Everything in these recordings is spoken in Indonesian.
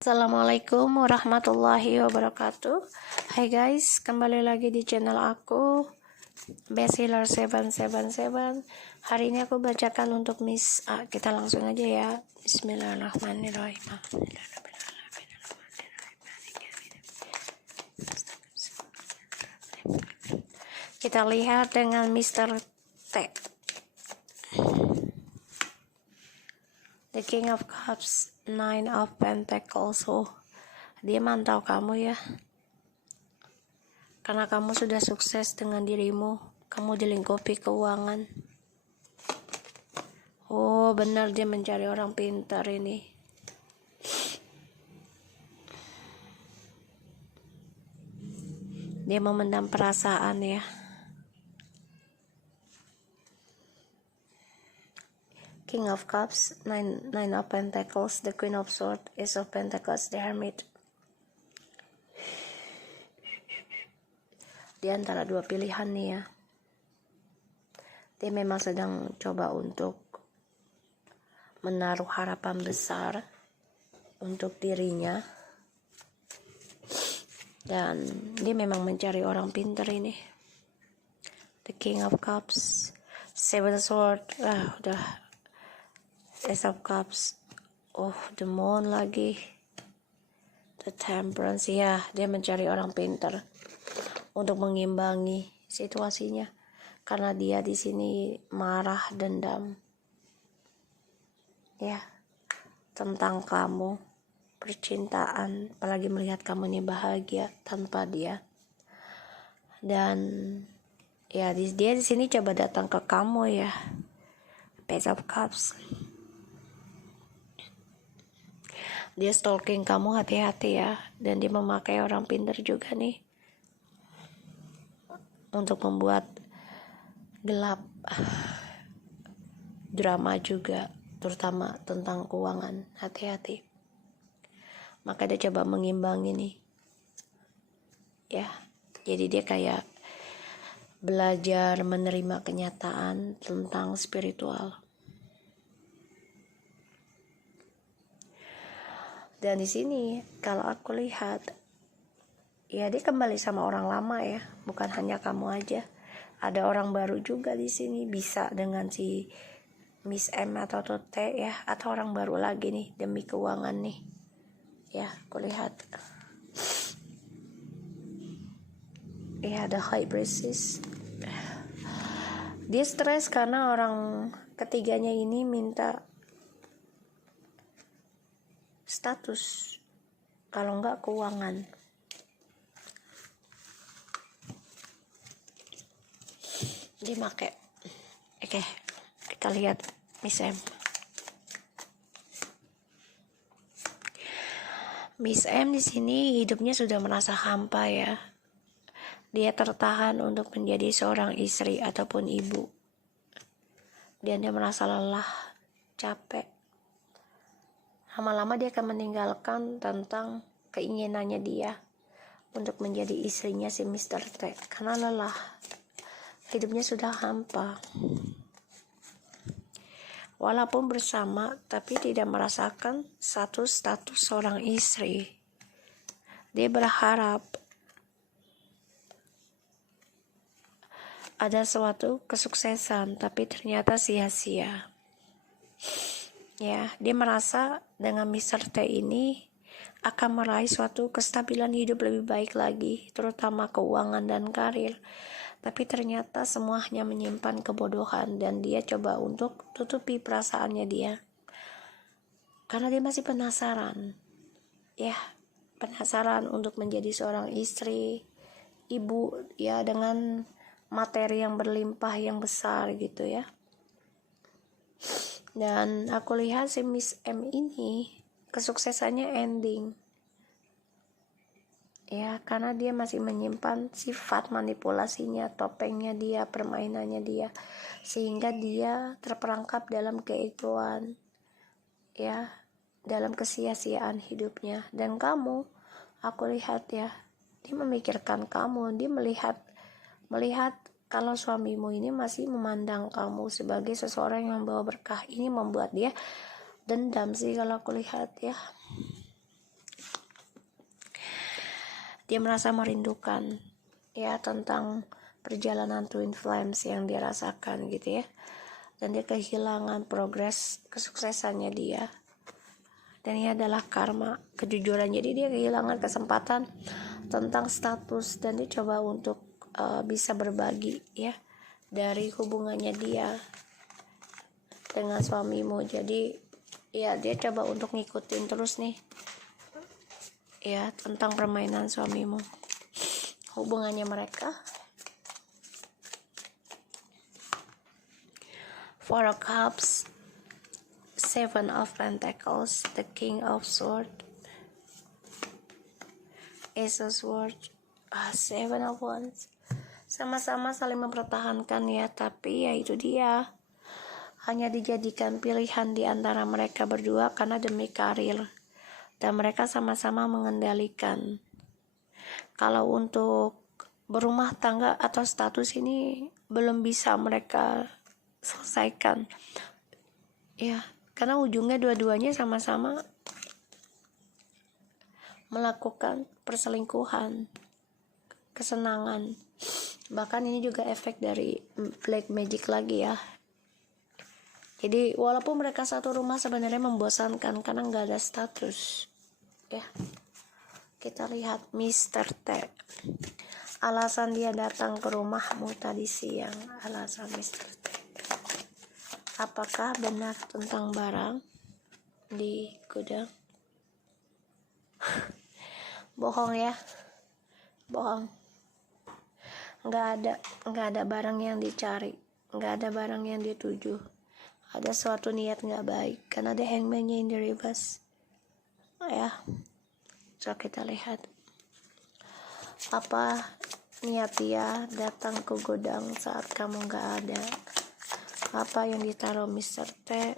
Assalamualaikum warahmatullahi wabarakatuh. Hai guys, kembali lagi di channel aku Bestseller 777. Hari ini aku bacakan untuk Miss A. Kita langsung aja ya. Bismillahirrahmanirrahim. Kita lihat dengan Mr. T. The King of Cups, Nine of Pentacles. Dia mantau kamu ya. Karena kamu sudah sukses dengan dirimu. Kamu dilingkupi keuangan. Oh benar, dia mencari orang pintar ini. Dia memendam perasaan ya. King of Cups, Nine of Pentacles, the Queen of Swords, Ace of Pentacles, the Hermit. Di antara dua pilihan nih ya. Dia memang sedang coba untuk menaruh harapan besar untuk dirinya. Dan dia memang mencari orang pintar ini. The King of Cups, Seven of Swords, udah. Ace of Cups, the Moon lagi, the Temperance ya. Dia mencari orang pintar untuk mengimbangi situasinya, karena dia di sini marah, dendam ya tentang kamu, percintaan, apalagi melihat kamu ini bahagia tanpa dia. Dan ya dia di sini coba datang ke kamu ya. Page of Cups. Dia stalking kamu, hati-hati ya. Dan dia memakai orang pintar juga nih untuk membuat gelap drama juga, terutama tentang keuangan. Hati-hati. Maka dia coba mengimbangi nih ya. Jadi dia kayak belajar menerima kenyataan tentang spiritual. Dan di sini kalau aku lihat ya dia kembali sama orang lama ya, bukan hanya kamu aja. Ada orang baru juga di sini, bisa dengan si Miss M atau T ya, atau orang baru lagi nih demi keuangan nih. Ya, aku lihat. Ya, ada High Priestess. Dia stres karena orang ketiganya ini minta status, kalau enggak keuangan. Dia make. Oke, kita lihat Miss M. Miss M di sini hidupnya sudah merasa hampa ya. Dia tertahan untuk menjadi seorang istri ataupun ibu. Dan dia merasa lelah, capek. Lama-lama dia akan meninggalkan tentang keinginannya dia untuk menjadi istrinya si Mr. T. Karena lelah. Hidupnya sudah hampa. Walaupun bersama, tapi tidak merasakan satu status seorang istri. Dia berharap ada suatu kesuksesan, tapi ternyata sia-sia. Ya, dia merasa dengan Mr. T ini akan meraih suatu kestabilan hidup lebih baik lagi, terutama keuangan dan karir. Tapi ternyata semuanya menyimpan kebodohan, dan dia coba untuk tutupi perasaannya dia. Karena dia masih penasaran. Ya, penasaran untuk menjadi seorang istri, ibu ya, dengan materi yang berlimpah, yang besar gitu ya. Dan aku lihat si Miss M ini kesuksesannya ending ya, karena dia masih menyimpan sifat manipulasinya, topengnya dia, permainannya dia, sehingga dia terperangkap dalam keegoan ya, dalam kesia-siaan hidupnya. Dan kamu, aku lihat ya, dia memikirkan kamu, dia melihat kalau suamimu ini masih memandang kamu sebagai seseorang yang membawa berkah. Ini membuat dia dendam sih kalau aku lihat ya. dia merasa merindukan ya tentang perjalanan twin flames yang dia rasakan gitu ya, dan dia kehilangan progres kesuksesannya dia, dan ini adalah karma kejujuran. Jadi dia kehilangan kesempatan tentang status, dan dia coba untuk bisa berbagi ya dari hubungannya dia dengan suamimu. Jadi ya dia coba untuk ngikutin terus nih ya tentang permainan suamimu, hubungannya mereka. Four of Cups, Seven of Pentacles, the King of Swords, Ace of Swords, Seven of Wands. Sama-sama saling mempertahankan ya, tapi ya itu dia, hanya dijadikan pilihan di antara mereka berdua karena demi karir, dan mereka sama-sama mengendalikan. Kalau untuk berumah tangga atau status ini belum bisa mereka selesaikan ya, karena ujungnya dua-duanya sama-sama melakukan perselingkuhan, kesenangan. Bahkan ini juga efek dari black magic lagi ya. Jadi walaupun mereka satu rumah sebenarnya membosankan karena nggak ada status ya. Kita lihat Mr. T, alasan dia datang ke rumahmu tadi siang. Alasan Mr. T, apakah benar tentang barang di gudang? Bohong ya, bohong. Nggak ada barang yang dicari, nggak ada barang yang dituju. Ada suatu niat nggak baik karena ada hangman-nya in the reverse ya. So kita lihat apa niat dia datang ke gudang saat kamu nggak ada. Apa yang ditaruh Mr. T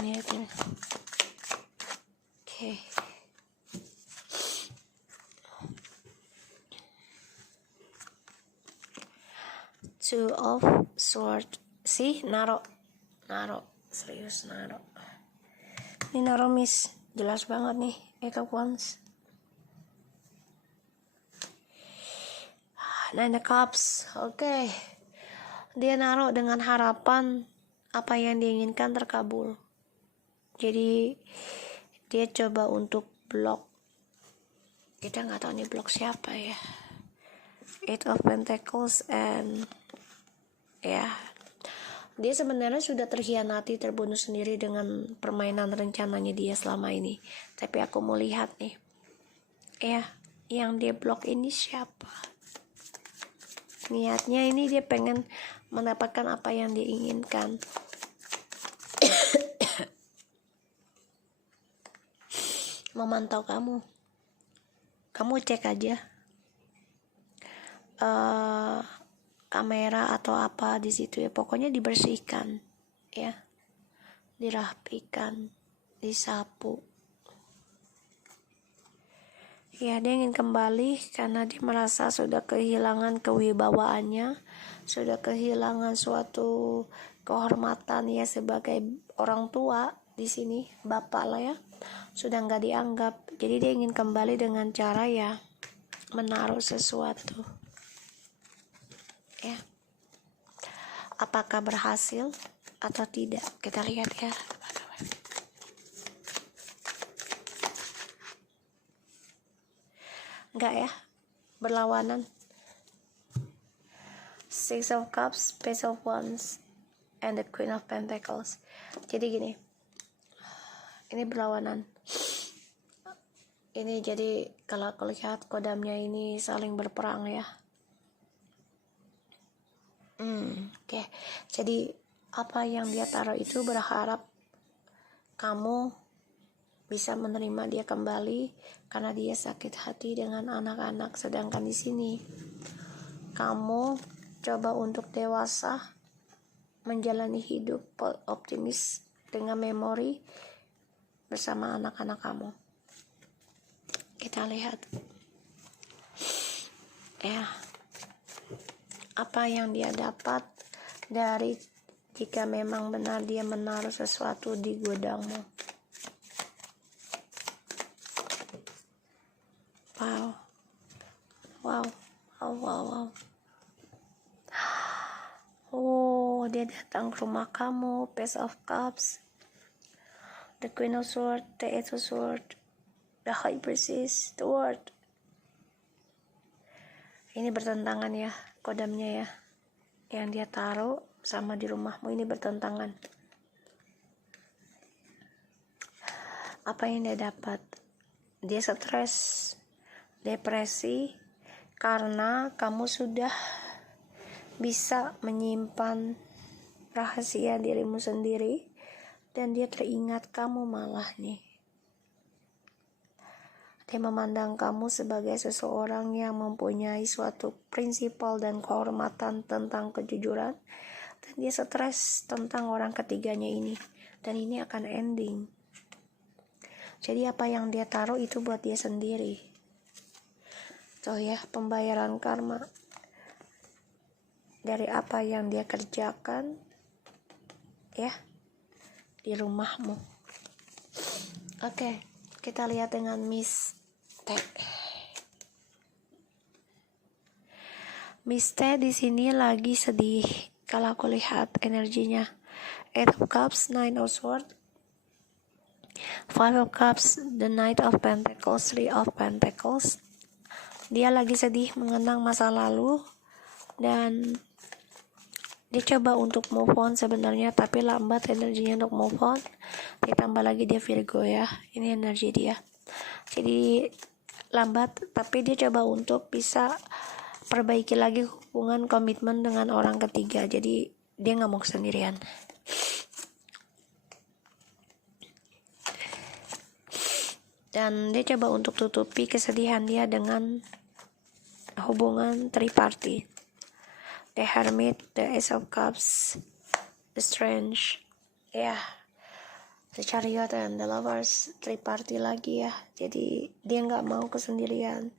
niatnya. Oke. Two of Swords. Sih, naro serius naro. Ini naro miss, jelas banget nih. Eight of Wands. Nine of Cups. Oke. Dia naruh dengan harapan apa yang diinginkan terkabul. Jadi dia coba untuk blok. Kita nggak tahu nih blok siapa ya. Eight of Pentacles and ya. Dia sebenarnya sudah terhianati, terbunuh sendiri dengan permainan rencananya dia selama ini. Tapi aku mau lihat nih. Ya, yang dia blok ini siapa? Niatnya ini dia pengen mendapatkan apa yang dia inginkan. Memantau kamu cek aja kamera atau apa di situ ya, pokoknya dibersihkan ya, dirapikan, disapu ya. Dia ingin kembali karena dia merasa sudah kehilangan kewibawaannya, sudah kehilangan suatu kehormatan ya sebagai orang tua di sini, bapak lah ya, sudah nggak dianggap. Jadi dia ingin kembali dengan cara ya menaruh sesuatu ya. Apakah berhasil atau tidak, kita lihat ya. Enggak ya, berlawanan. Six of Cups, Page of Wands, and the Queen of Pentacles. Jadi gini, ini berlawanan. Ini jadi kalau aku lihat kodamnya ini saling berperang ya. Oke. Jadi apa yang dia taruh itu berharap kamu bisa menerima dia kembali karena dia sakit hati dengan anak-anak. Sedangkan di sini kamu coba untuk dewasa, menjalani hidup optimis dengan memori bersama anak-anak kamu. Kita lihat ya, apa yang dia dapat dari jika memang benar dia menaruh sesuatu di gudangmu. Wow, wow. Oh, dia datang ke rumah kamu. Page of Cups, the Queen of Swords, the Eight of Swords, the High Priestess, the World. Ini bertentangan ya, kodamnya ya. Yang dia taruh sama di rumahmu ini bertentangan. Apa yang dia dapat? Dia stres, depresi, karena kamu sudah bisa menyimpan rahasia dirimu sendiri, dan dia teringat kamu malah nih. Dia memandang kamu sebagai seseorang yang mempunyai suatu prinsipal dan kehormatan tentang kejujuran, dan dia stres tentang orang ketiganya ini, dan ini akan ending. Jadi apa yang dia taruh itu buat dia sendiri. Tuh ya, pembayaran karma dari apa yang dia kerjakan ya di rumahmu. Oke, kita lihat dengan Miss T. Miss T di sini lagi sedih. Kalau aku lihat energinya, Eight of Cups, Nine of Swords, Five of Cups, the Knight of Pentacles, Three of Pentacles. Dia lagi sedih mengenang masa lalu, dan dia coba untuk move on sebenarnya, tapi lambat energinya untuk move on. Ditambah lagi dia Virgo ya, ini energi dia. Jadi lambat, tapi dia coba untuk bisa perbaiki lagi hubungan komitmen dengan orang ketiga. Jadi dia gak mau sendirian. Dan dia coba untuk tutupi kesedihan dia dengan hubungan triparty. The Hermit, the Ace of Cups, the Strange, ya, the Chariot and the Lovers, triparty lagi ya. Jadi dia nggak mau kesendirian,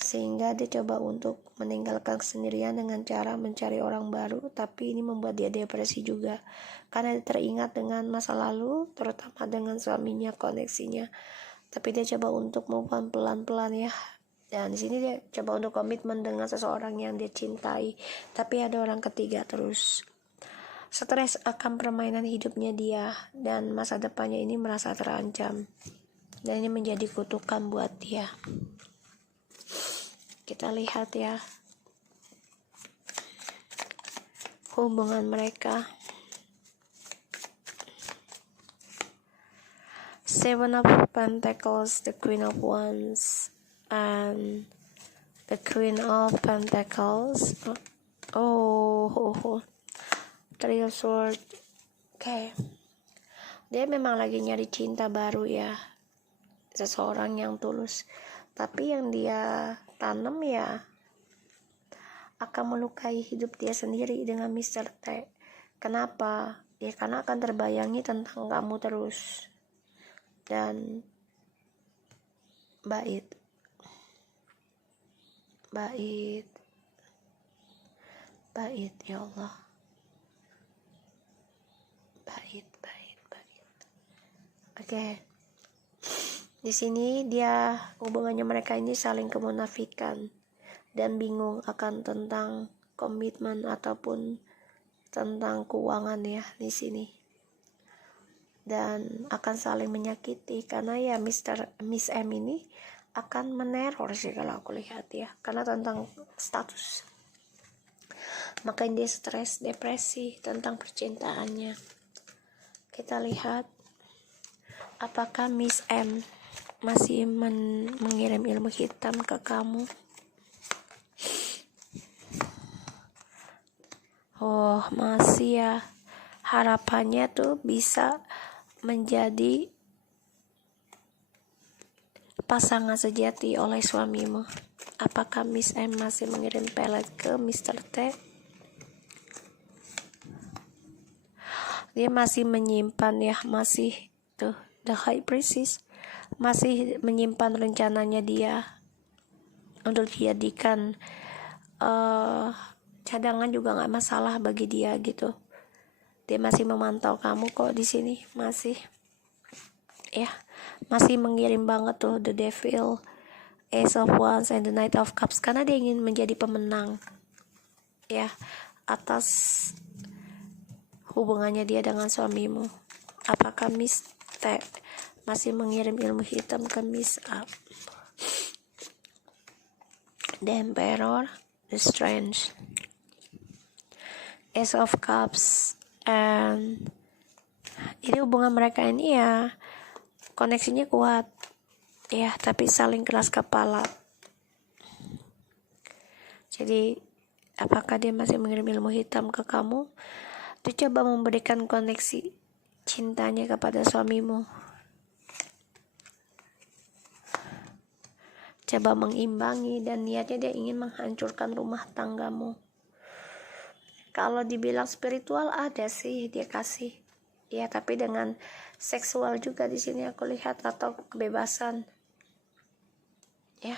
sehingga dia coba untuk meninggalkan kesendirian dengan cara mencari orang baru. Tapi ini membuat dia depresi juga, karena dia teringat dengan masa lalu, terutama dengan suaminya, koneksinya. Tapi dia coba untuk move on pelan-pelan ya. Dan di sini dia coba untuk komitmen dengan seseorang yang dia cintai, tapi ada orang ketiga terus. Stres akan permainan hidupnya dia, dan masa depannya ini merasa terancam. Dan ini menjadi kutukan buat dia. Kita lihat ya hubungan mereka. Seven of Pentacles, the Queen of Wands, and the Queen of Pentacles. Three of Swords. Okay. Dia memang lagi nyari cinta baru ya, seseorang yang tulus. Tapi yang dia tanam ya akan melukai hidup dia sendiri dengan Mr. T. Kenapa? Ya karena akan terbayangi tentang kamu terus. Dan bait ya Allah, bait. Oke. Di sini dia hubungannya mereka ini saling kemunafikan dan bingung akan tentang komitmen ataupun tentang keuangan ya di sini. Dan akan saling menyakiti karena ya Miss M ini akan meneror sih kalau aku lihat ya, karena tentang status. Makanya dia stres, depresi tentang percintaannya. Kita lihat apakah Miss M masih mengirim ilmu hitam ke kamu. Oh, masih ya. Harapannya tuh bisa menjadi pasangan sejati oleh suamimu. Apakah Miss M masih mengirim pelet ke Mr. T? Dia masih menyimpan ya, masih tuh the High Priestess, masih menyimpan rencananya dia untuk dijadikan cadangan juga nggak masalah bagi dia gitu. Dia masih memantau kamu kok di sini, masih ya, masih mengirim banget tuh the Devil, Ace of Wands and the Knight of Cups, karena dia ingin menjadi pemenang ya atas hubungannya dia dengan suamimu. Apakah Miss T masih mengirim ilmu hitam ke Miss A? The Emperor, the Strange, Ace of Cups, and ini hubungan mereka ini ya koneksinya kuat ya, tapi saling keras kepala. Jadi apakah dia masih mengirim ilmu hitam ke kamu? Tuh coba memberikan koneksi cintanya kepada suamimu. Coba mengimbangi, dan niatnya dia ingin menghancurkan rumah tanggamu. Kalau dibilang spiritual ada sih dia kasih. Ya, tapi dengan seksual juga di sini aku lihat, atau kebebasan. Ya.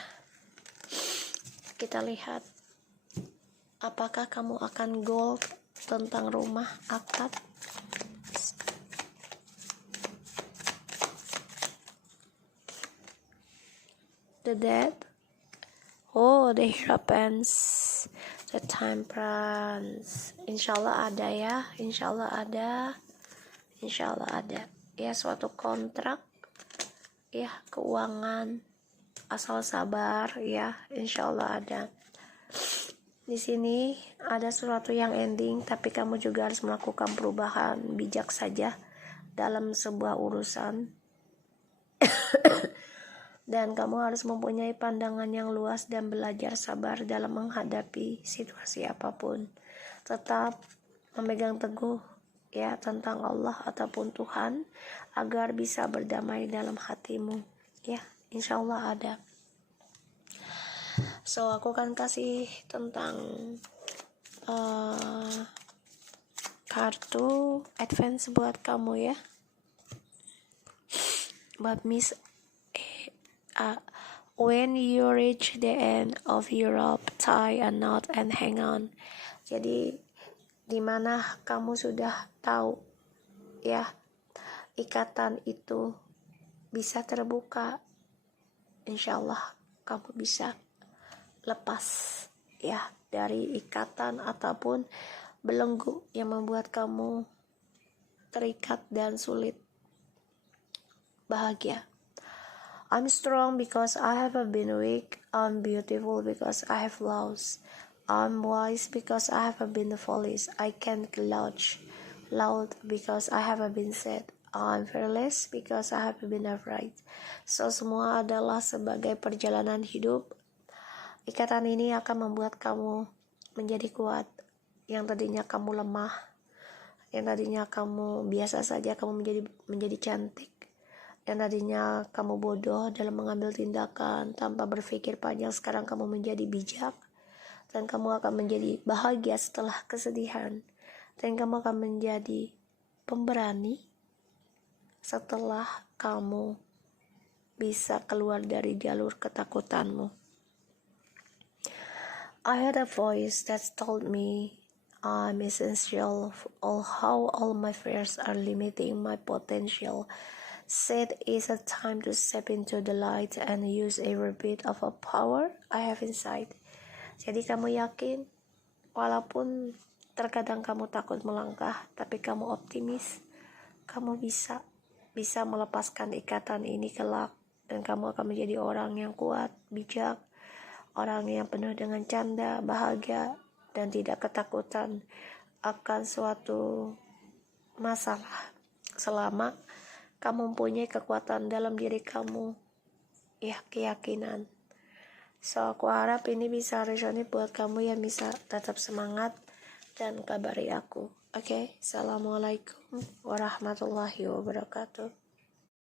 Kita lihat apakah kamu akan gold tentang rumah akad. The Death. Oh, the Hierophants, the Temperance. Insyaallah ada ya, insyaallah ada, insyaallah ada. Ya, suatu kontrak, ya keuangan, asal sabar ya, insyaallah ada. Di sini ada sesuatu yang ending, tapi kamu juga harus melakukan perubahan bijak saja dalam sebuah urusan. Dan kamu harus mempunyai pandangan yang luas dan belajar sabar dalam menghadapi situasi apapun. Tetap memegang teguh ya tentang Allah ataupun Tuhan agar bisa berdamai dalam hatimu. Ya, insyaallah ada. So aku akan kasih tentang kartu advance buat kamu ya. Buat Miss when you reach the end of your rope, tie a knot and hang on. Jadi dimana kamu sudah tahu ya ikatan itu bisa terbuka, insyaallah kamu bisa lepas ya dari ikatan ataupun belenggu yang membuat kamu terikat dan sulit bahagia. I'm strong because I have been weak. I'm beautiful because I have lost. I'm wise because I have been foolish. I can lodge loud because I have been sad. I'm fearless because I have been afraid. So semua adalah sebagai perjalanan hidup. Ikatan ini akan membuat kamu menjadi kuat. Yang tadinya kamu lemah, yang tadinya kamu biasa saja, kamu menjadi cantik. Yang tadinya kamu bodoh dalam mengambil tindakan tanpa berpikir panjang, sekarang kamu menjadi bijak. Dan kamu akan menjadi bahagia setelah kesedihan. Dan kamu akan menjadi pemberani setelah kamu bisa keluar dari jalur ketakutanmu. I had a voice that told me I'm essential, how all my fears are limiting my potential. Said it's a time to step into the light and use every bit of a power I have inside. Jadi kamu yakin, walaupun terkadang kamu takut melangkah, tapi kamu optimis, kamu bisa melepaskan ikatan ini kelak, dan kamu akan menjadi orang yang kuat, bijak, orang yang penuh dengan canda, bahagia, dan tidak ketakutan akan suatu masalah selama kamu mempunyai kekuatan dalam diri kamu, ya keyakinan. So aku harap ini bisa resonate buat kamu yang bisa tetap semangat dan kabari aku. Oke, Assalamualaikum warahmatullahi wabarakatuh.